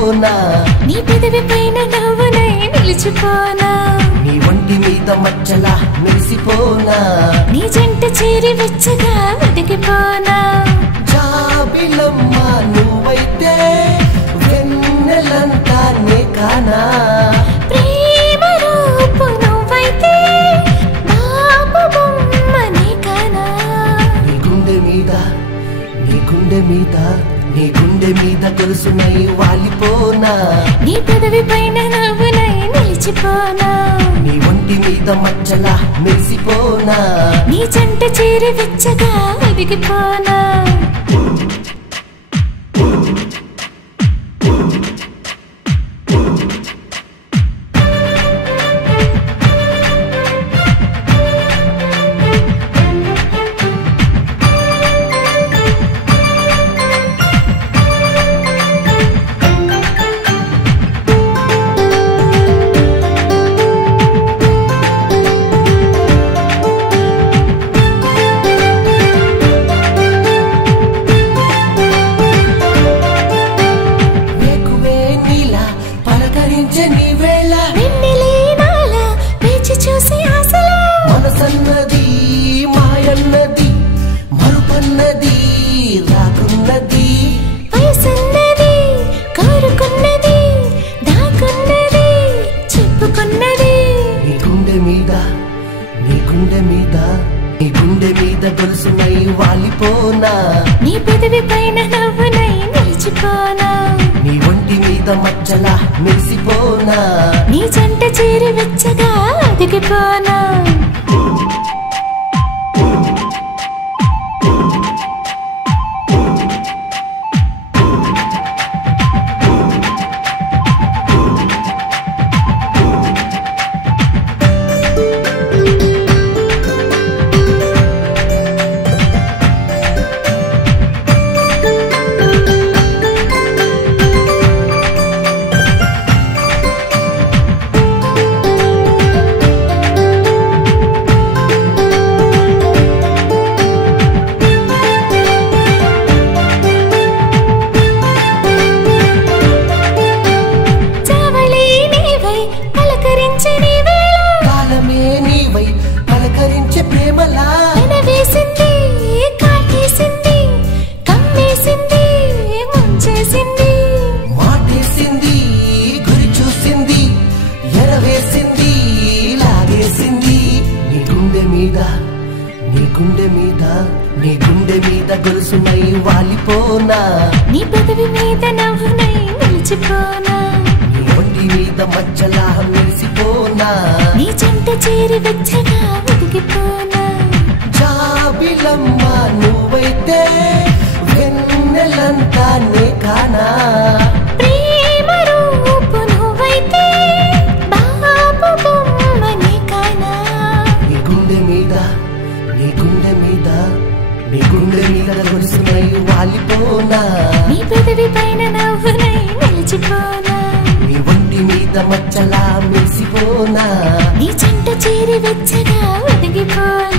వాలిపోనా నీ పెదవి పైన నవ్వునై నిలిచిపోనా నీ ఒంటి మీద మచ్చలా మెరిసిపోనా నీ జంట చేరి వెచ్చగా వెతికిపోనా జాబిలమ్మ నువ్వైతే వెన్నెలంతా నే కానా ప్రేమ రూపు నువ్వైతే బాబు బొమ్మ నీ కానా నీ గుండె మీద నీ గుండె మీద నీ గుండె మీద తెలుసునై వాలిపోనా నీ పెదవి పైన నవ్వునై నిలిచిపోనా నీ ఒంటి మీద మచ్చలా మెరిసిపోనా నీ జంట చేరి వెచ్చగా వెతికిపోనా మనసన్నది మాయన్నది మరుపన్నది రాకున్నది వయసన్నది కోరుకున్నది దాకున్నది చెప్పుకున్నది నీ గుండె మీద నీ గుండె మీద నీ గుండె మీద గొలుసునై వాలిపోనా నీ పెదవి పైన నవ్వునై నిలిచిపోనా నీ ఒంటి మీద మచ్చలా మెరిసిపోనా నీ జంట చేరి వెచ్చగా అదిగిపోనా నీ గుండె మీద గొలుసునై వాలిపోనా నీ పెదవి మీద నవ్వునై నిలిచిపోనా నీ ఒంటి మీద మచ్చలా మెరిసిపోనా నీ జంట చేరి వెచ్చగా వెతికిపోనా జాబిలమ్మ నువ్వైతే వెన్నెలంతా నే కానా ప్రేమ రూపు నువ్వైతే బాబు బొమ్మ నీ కానా నీ గుండె మీద నీ గుండె మీద నీ గుండె మీద గొలుసునై వాలిపోనా నీ పెదవి పైన నవ్వునై నిలిచిపోనా నీ ఒంటి మీద మచ్చలా మెరిసిపోనా నీ జంట చేరి వెచ్చగా వెతికిపోనా